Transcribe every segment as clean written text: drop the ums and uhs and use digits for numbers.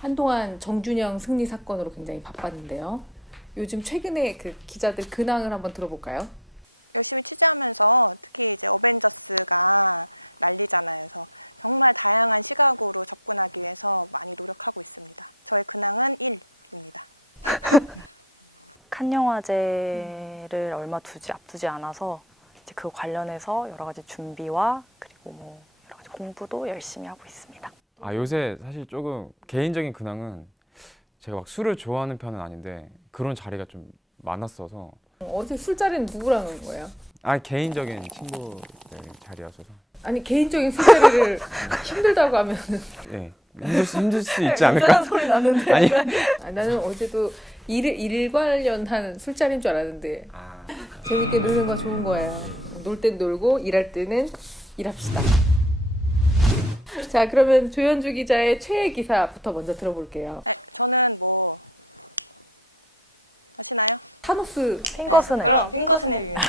한동안 정준영 승리 사건으로 굉장히 바빴는데요. 요즘 최근에 그 기자들 근황을 한번 들어볼까요? 열심히 취재하면서 특히 이제 어벤져스가 난리잖아요. 그래서 정말 다양한 시각으로 접근하기 위해서 많이 노력하고 있습니다. 저의 근황은 1입니다. 칸 영화제를 얼마 앞두지 않아서 이제 그 관련해서 여러 가지 준비와 그리고 뭐 여러 가지 공부도 열심히 하고 있습니다. 요새 사실 조금 개인적인 근황은 제가 막 술을 좋아하는 편은 아닌데 그런 자리가 좀 많았어서 어제 술자리는 누구랑 한 거예요? 개인적인 친구들 자리였어서 아니 개인적인 술자리를 힘들다고 하면은 예 힘들 수 있지 않을까? 소리 나는데. 아니 나는 어제도 일 관련한 술자리인 줄 알았는데 재밌게 노는 거 좋은 거예요. 놀 땐 놀고 일할 때는 일합시다. 자, 그러면 조현주 기자의 최애 기사부터 먼저 들어볼게요. 네, 저는 뭐 하시나요? 타노스 핑거스네. 그럼 핑거스냅입니다.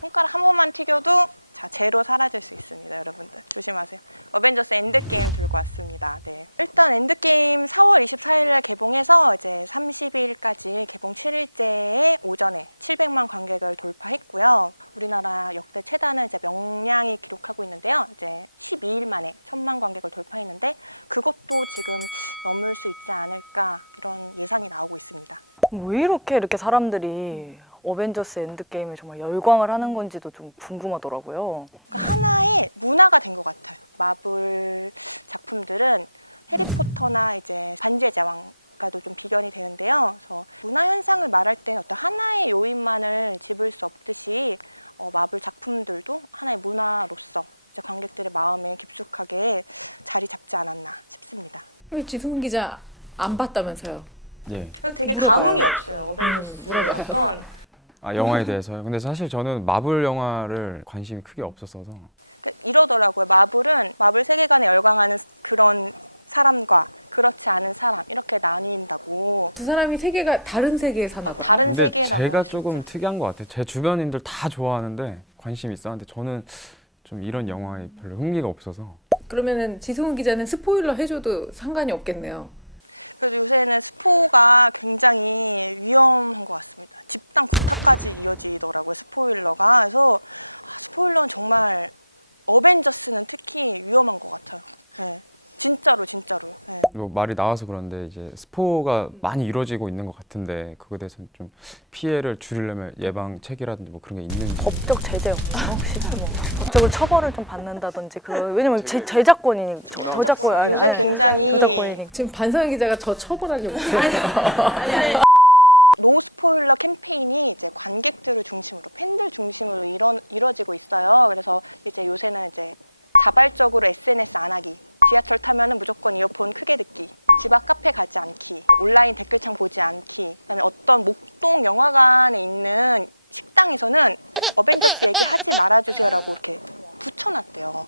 손가락 한 번만 튀겨도 자 제로 사라질 수 있습니다, 여러분들 조심하세요. 어벤져스 엔드게임 들고 왔습니다. 네. 일단 엔드게임 4월 24일에 개봉해서 이제 30일까지 개봉 7일째에 오전에 700만 관객을 돌파했고요. 우리나라 역대 최다는 이제 명량이 기록하고 있는데요. 이제 12일 만에 1000만 관객을 돌파했는데 그것도 지금 넘을 수 있지 않을까 이런 예상이 나오고 있습니다. 왜 이렇게 사람들이 어벤져스 엔드게임에 정말 열광을 하는 건지도 좀 궁금하더라고요. 그러니까 하나의 문화가 된 것 같아요. 마블 작품들은 해리포터나 이제 반지의 제왕과도 좀 비견이 되는데요. 그래서 문화 현상을 말할 때는 어떤 하나의 요인만을 짚을 수 없듯이 마블 작품들도 하나의 문화로서 이제 관객들의 마음에 깊숙하게 자리 잡지 않았나 싶습니다. 왜 지승훈 기자 안 봤다면서요? 예. 그래서 되게 감흥이 없어요. 어벤져스의 어떤 영화에 대해서요. 근데 사실 저는 마블 영화를 관심이 크게 없었어서 이러더라고요. 마블 세계관에 열광하는 그런 사람과 그렇지 않은 사람 이렇게 나뉜다고. 두 사람이 세계가 다른 세계에 사나 봐. 다른 근데 세계라고. 제가 하시죠. 조금 특이한 것 같아요. 제 주변인들 다 좋아하는데 관심이 있었는데 저는 좀 이런 영화에 별로 흥미가 없어서. 그러면은 지승훈 기자는 스포일러 해줘도 상관이 없겠네요. 그래도 요새는 스포가 굉장히 위험한 것 같습니다. 집단 구타까지 이어지더라고요, 스포일러가. 그래서 스포일러는 정말 어벤져스는 특히 위험한 것 같아요. 네. 진짜로. 네. 뭐 말이 나와서 그런데 이제 스포가 많이 이루어지고 있는 것 같은데 그거에 대해서는 좀 피해를 줄이려면 예방책이라든지 뭐 그런 게 있는지. 법적 제재 없나요? 혹시 뭐 법적으로 처벌을 좀 받는다든지 왜냐면 저작권이니까 저작권 요새 굉장히 저작권이니까. 지금 반성현 기자가 저 처벌하려고 그래요. 노 스포일러 캠페인이 이제 관객들을 중심으로 팬들 중심으로 이뤄지고 있어요. 그래서 이제 요새는 이제 자발적으로 SNS 안 하기, 지하철 타면은 무조건 이어폰 크게 듣기, 집 앞 카페 가지 않기, 온라인 댓글창 보지 않기, 그다음에 어떤 목동 영화관에 있는 식당에서는 어벤져스 얘기 하지 말아주세요라고 이렇게 붙여놨대요.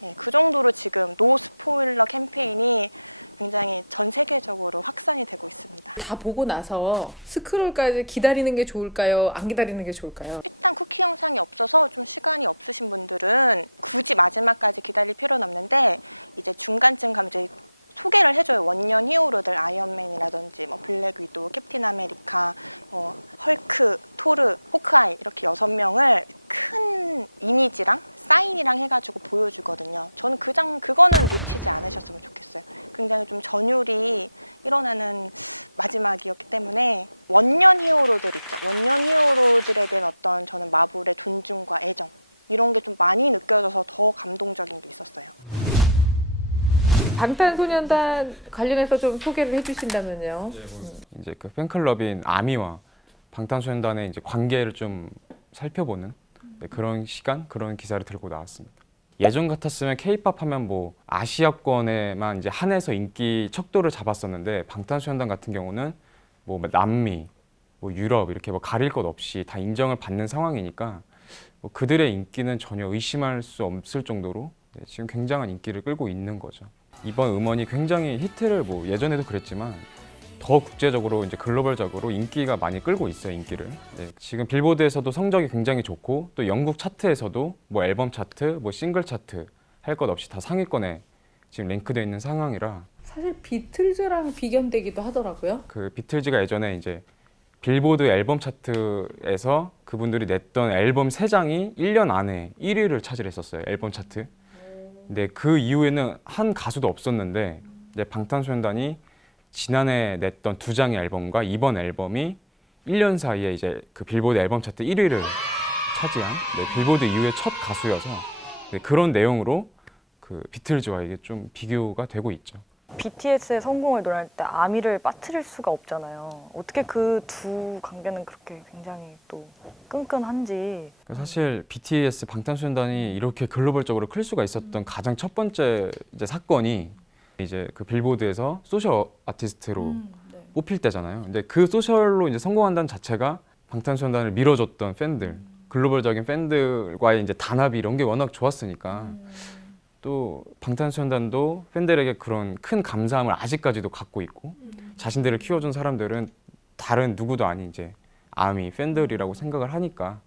네, 그 정도로 지금 노 스포일러 캠페인이 굉장히 전 세계적으로 확산이 되고 있습니다. 다 보고 나서 스크롤까지 기다리는 게 좋을까요? 안 기다리는 게 좋을까요? 일단 쿠키 영상이 없어서 좀 시간이 없으신 분들은 굳이 마지막까지 기다릴 필요는 없는데 이제 중간쯤 가면 이제 소개를 해줘요. 원년 히어로들 아이언맨이라든지 뭐 블랙 위도우, 캡틴 아메리카, 헐크, 토르, 호크아이 이렇게 6명을 큰 이미지랑 사인이랑 해가지고 보여주거든요. 저는 그거는 놓치지 않으셨으면 좋겠어요. 굉장히 좀 전율이 일어나는 마지막이었기 때문에 원년 히어로들 있죠. 원년 히어로들에 대한 어떤 저는 마블의 존중과 애정 이런 게 좀 많이 느껴져서 더 감동적인 게 있었어요. 방탄소년단 관련해서 좀 소개를 해주신다면요. 이제 그 팬클럽인 아미와 방탄소년단의 이제 관계를 좀 살펴보는 그런 시간, 그런 기사를 들고 나왔습니다. 예전 같았으면 K-팝 하면 뭐 아시아권에만 이제 한해서 인기 척도를 잡았었는데 방탄소년단 같은 경우는 뭐 남미, 뭐 유럽 이렇게 뭐 가릴 것 없이 다 인정을 받는 상황이니까 뭐 그들의 인기는 전혀 의심할 수 없을 정도로 지금 굉장한 인기를 끌고 있는 거죠. 이번 음원이 굉장히 히트를 뭐 예전에도 그랬지만 더 국제적으로 이제 글로벌적으로 인기가 많이 끌고 있어요, 인기를. 네, 지금 빌보드에서도 성적이 굉장히 좋고 또 영국 차트에서도 뭐 앨범 차트, 뭐 싱글 차트 할 것 없이 다 상위권에 지금 랭크되어 있는 상황이라 사실 비틀즈랑 비견되기도 하더라고요. 그 비틀즈가 예전에 이제 빌보드 앨범 차트에서 그분들이 냈던 앨범 3장이 1년 안에 1위를 차지했었어요. 앨범 차트. 근데 그 이후에는 한 가수도 없었는데 이제 방탄소년단이 지난해 냈던 2장의 앨범과 이번 앨범이 1년 사이에 이제 그 빌보드 앨범 차트 1위를 차지한 빌보드 이후의 첫 가수여서 그런 내용으로 그 비틀즈와 이게 좀 비교가 되고 있죠. BTS의 성공을 논할 때 아미를 빠뜨릴 수가 없잖아요. 어떻게 그 두 관계는 그렇게 굉장히 또 끈끈한지. 사실 BTS 방탄소년단이 이렇게 글로벌적으로 클 수가 있었던 가장 첫 번째 이제 사건이 이제 그 빌보드에서 소셜 아티스트로 뽑힐 때잖아요. 근데 그 소셜로 이제 성공한다는 자체가 방탄소년단을 밀어줬던 팬들, 글로벌적인 팬들과의 이제 단합이 이런 게 워낙 좋았으니까 또 방탄소년단도 팬들에게 그런 큰 감사함을 아직까지도 갖고 있고 자신들을 키워준 사람들은 다른 누구도 아닌 이제 아미 팬들이라고 생각을 하니까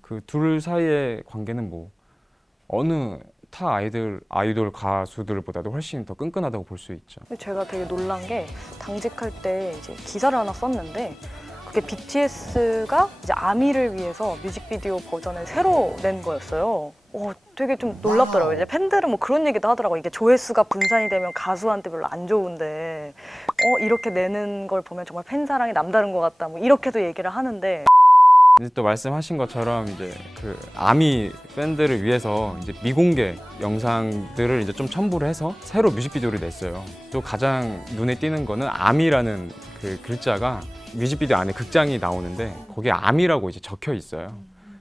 그 둘 사이의 관계는 뭐 어느 타 아이돌 가수들보다도 훨씬 더 끈끈하다고 볼 수 있죠. 근데 제가 되게 놀란 게 당직할 때 이제 기사를 하나 썼는데 그게 BTS가 이제 아미를 위해서 뮤직비디오 버전을 새로 낸 거였어요. 되게 좀 놀랍더라고요. 이제 팬들은 뭐 그런 얘기도 하더라고요. 이게 조회수가 분산이 되면 가수한테 별로 안 좋은데 이렇게 내는 걸 보면 정말 팬 사랑이 남다른 것 같다. 뭐 이렇게도 얘기를 하는데. 이제 또 말씀하신 것처럼 이제 그 아미 팬들을 위해서 이제 미공개 영상들을 이제 좀 첨부를 해서 새로 뮤직비디오를 냈어요. 또 가장 눈에 띄는 거는 아미라는 그 글자가 뮤직비디오 안에 극장이 나오는데 거기에 아미라고 이제 적혀 있어요.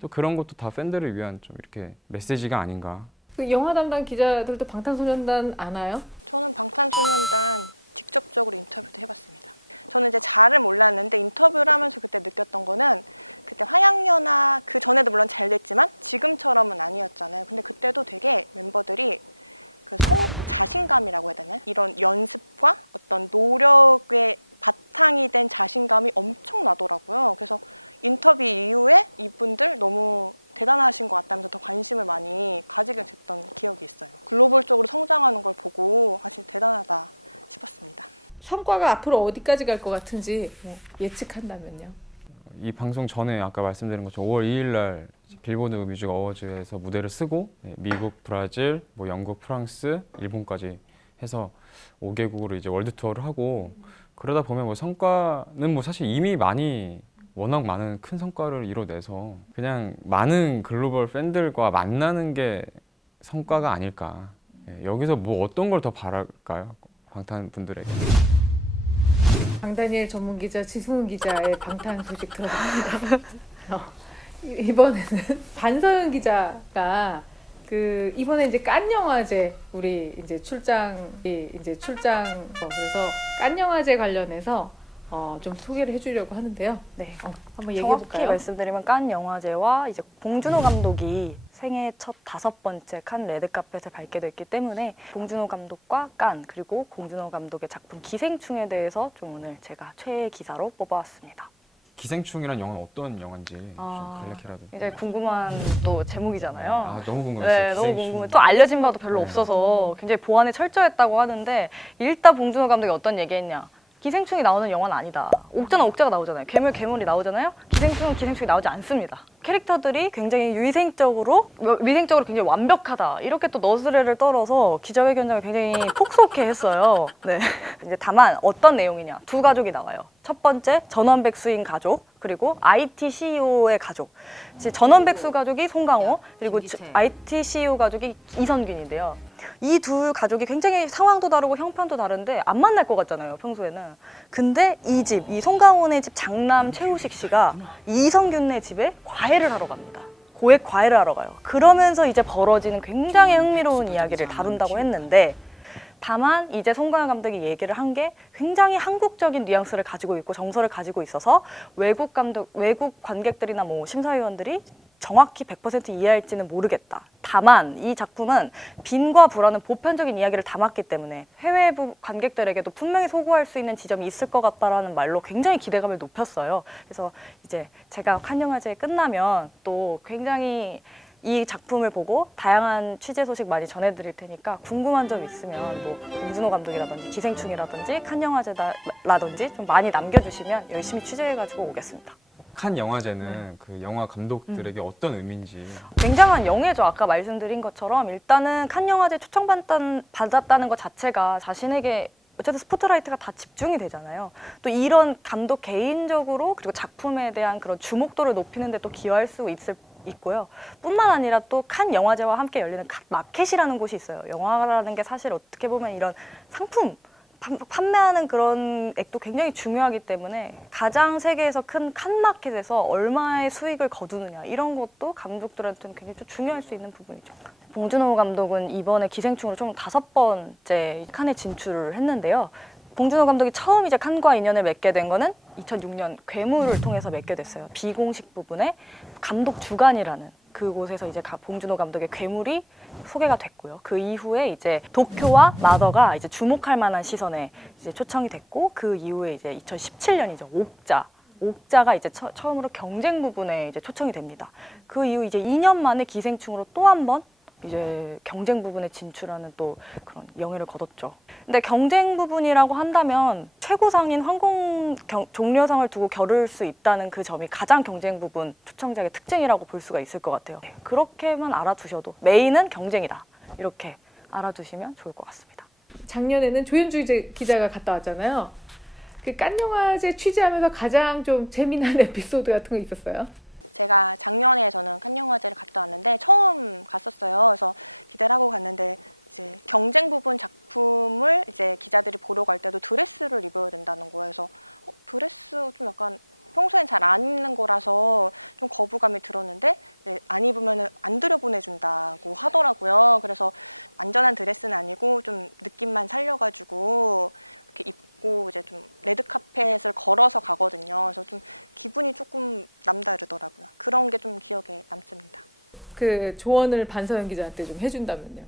또 그런 것도 다 팬들을 위한 좀 이렇게 메시지가 아닌가. 그 영화 담당 기자들도 방탄소년단 아나요? 저는 방탄소년단 직접적으로 인터뷰도 해봤습니다. 저는 이제 잘을 몰랐는데 인터뷰를 하면서 그때 느꼈던 거는 그때 화양연화 그 전에도 물론 잘 됐지만 지금처럼은 아니었잖아요. 근데 그때도 되게 멤버들이 그 자신감이라고 해야 되나요? 이런 연습과 어떤 노력의 바탕이 된 자신감이 엄청 나더라고요. 그래서 인터뷰 이후에 이분들 너무 대단하신 것 같다면서 더 관심을 많이 가지게 됐던 기억이 있어요. 글로벌적으로 성장하는 걸 보고 사실 대단하다 싶었습니다. 성과가 앞으로 어디까지 갈 것 같은지 뭐 예측한다면요. 이 방송 전에 아까 말씀드린 것처럼 5월 2일 날 빌보드 뮤직 어워즈에서 무대를 쓰고 미국, 브라질, 뭐 영국, 프랑스, 일본까지 해서 5개국으로 이제 월드 투어를 하고 그러다 보면 뭐 성과는 뭐 사실 이미 워낙 많은 큰 성과를 이뤄내서 그냥 많은 글로벌 팬들과 만나는 게 성과가 아닐까. 여기서 뭐 어떤 걸 더 바랄까요? 방탄 분들에게. 강다니엘 전문 기자, 지승훈 기자의 방탄 소식 들어갑니다. 이번에는 반서연 기자가 그 이번에 이제 칸 영화제 우리 이제 그래서 칸 영화제 관련해서 좀 소개를 해주려고 하는데요. 네. 한번 얘기해 볼까요? 정확히 말씀드리면 칸 영화제와 이제 봉준호 감독이 생애 첫 5번째 칸 레드카펫을 밟게 됐기 때문에 봉준호 감독과 칸 그리고 봉준호 감독의 작품 기생충에 대해서 좀 오늘 제가 최애 기사로 뽑아왔습니다. 기생충이란 영화는 어떤 영화인지 좀 간략히라도. 굉장히 궁금한 또 제목이잖아요. 아, 너무 궁금했어요. 네, 너무 궁금해. 또 알려진 바도 별로 없어서 굉장히 보안에 철저했다고 하는데 일단 봉준호 감독이 어떤 얘기했냐. 기생충이 나오는 영화는 아니다. 옥자가 나오잖아요. 괴물이 나오잖아요. 기생충이 나오지 않습니다. 캐릭터들이 굉장히 위생적으로 굉장히 완벽하다. 이렇게 또 너스레를 떨어서 기자회견장을 굉장히 폭소케 했어요. 네. 이제 다만 어떤 내용이냐. 두 가족이 나와요. 첫 번째 전원백수인 가족 그리고 IT CEO의 가족. 이제 전원백수 가족이 송강호 그리고 IT CEO 가족이 이선균인데요. 이 두 가족이 굉장히 상황도 다르고 형편도 다른데 안 만날 것 같잖아요, 평소에는. 근데 이 송강호네 집 장남 최우식 씨가 이성균네 집에 과외를 하러 갑니다. 고액 과외를 하러 가요. 그러면서 이제 벌어지는 굉장히 흥미로운 이야기를 다룬다고 했는데 다만 이제 송강호 감독이 얘기를 한 게 굉장히 한국적인 뉘앙스를 가지고 있고 정서를 가지고 있어서 외국 관객들이나 뭐 심사위원들이 정확히 100% 이해할지는 모르겠다. 다만 이 작품은 빈과 불안은 보편적인 이야기를 담았기 때문에 해외 관객들에게도 분명히 소구할 수 있는 지점이 있을 것 같다라는 말로 굉장히 기대감을 높였어요. 그래서 이제 제가 칸 영화제 끝나면 또 굉장히 이 작품을 보고 다양한 취재 소식 많이 전해드릴 테니까 궁금한 점 있으면 뭐 봉준호 감독이라든지 기생충이라든지 칸 영화제라든지 좀 많이 남겨주시면 열심히 취재해가지고 오겠습니다. 칸 영화제는 그 영화 감독들에게 어떤 의미인지. 굉장한 영예죠. 아까 말씀드린 것처럼 일단은 칸 영화제 초청받았다는 것 자체가 자신에게 어쨌든 스포트라이트가 다 집중이 되잖아요. 또 이런 감독 개인적으로 그리고 작품에 대한 그런 주목도를 높이는 데 또 기여할 수 있고요. 뿐만 아니라 또 칸 영화제와 함께 열리는 칸 마켓이라는 곳이 있어요. 영화라는 게 사실 어떻게 보면 이런 상품 판매하는 그런 액도 굉장히 중요하기 때문에 가장 세계에서 큰 칸 마켓에서 얼마의 수익을 거두느냐 이런 것도 감독들한테는 굉장히 좀 중요할 수 있는 부분이죠. 봉준호 감독은 이번에 기생충으로 총 5번째 칸에 진출을 했는데요. 봉준호 감독이 처음 이제 칸과 인연을 맺게 된 거는 2006년 괴물을 통해서 맺게 됐어요. 비공식 부분에 감독 주간이라는 그곳에서 이제 봉준호 감독의 괴물이 소개가 됐고요. 그 이후에 이제 도쿄와 마더가 이제 주목할 만한 시선에 이제 초청이 됐고 그 이후에 이제 2017년이죠. 옥자가 이제 처음으로 경쟁 부분에 이제 초청이 됩니다. 그 이후 이제 2년 만에 기생충으로 또 한 번 이제 경쟁 부분에 진출하는 또 그런 영예를 거뒀죠. 근데 경쟁 부분이라고 한다면 최고상인 황공 종려상을 두고 겨룰 수 있다는 그 점이 가장 경쟁 부분 초청작의 특징이라고 볼 수가 있을 것 같아요. 그렇게만 알아두셔도 메인은 경쟁이다. 이렇게 알아두시면 좋을 것 같습니다. 작년에는 조현주 기자가 갔다 왔잖아요. 그 칸 영화제 취재하면서 가장 좀 재미난 에피소드 같은 거 있었어요? 제가 작년에 저는 칸 영화제를 갔다 왔는데 처음 갔었어요. 그래서 기대를 하고 갔는데 이제 경쟁 부분 작품을 이제 기자들이 보러 갈 때도 드레스를 입어야 된다는 거예요. 그래서 드레스 좀 약간 평소엔 잘 안 입는 거라서 좀 거부감이 들었는데 안 입으면 안 들여보내준다고 하더라고요. 그래서 완전한 드레스는 아니고 좀 느낌만 살려가지고 이렇게 입고 이제 좀 레드카펫을 걸어서 가거든요. 그래서 좀 기분이 조금 남다르더라고요. 그런 게 좀 기억에 남습니다. 그 조언을 반서연 기자한테 좀 해준다면요.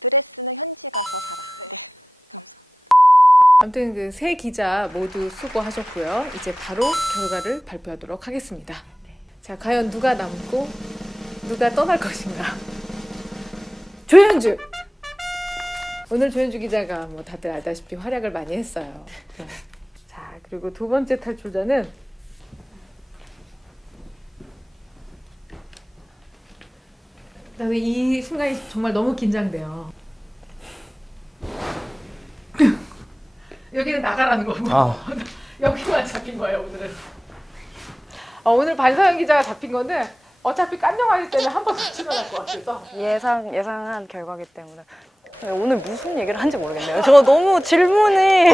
드레스는 현지 가서 사라. 네, 감사합니다. 아무튼 그 세 기자 모두 수고하셨고요. 이제 바로 결과를 발표하도록 하겠습니다. 자, 과연 누가 남고 누가 떠날 것인가? 조현주! 오늘 조현주 기자가 뭐 다들 알다시피 활약을 많이 했어요. 자, 그리고 두 번째 탈출자는 그다음에 이 순간이 정말 너무 긴장돼요. 여기는 나가라는 거고 여기만 잡힌 거예요 오늘은. 오늘 반서연 기자가 잡힌 거는 어차피 칸 영화제 때는 한 번 더 출연할 것 같아서 예상한 결과기 때문에 오늘 무슨 얘기를 하는지 모르겠네요. 저 너무 질문이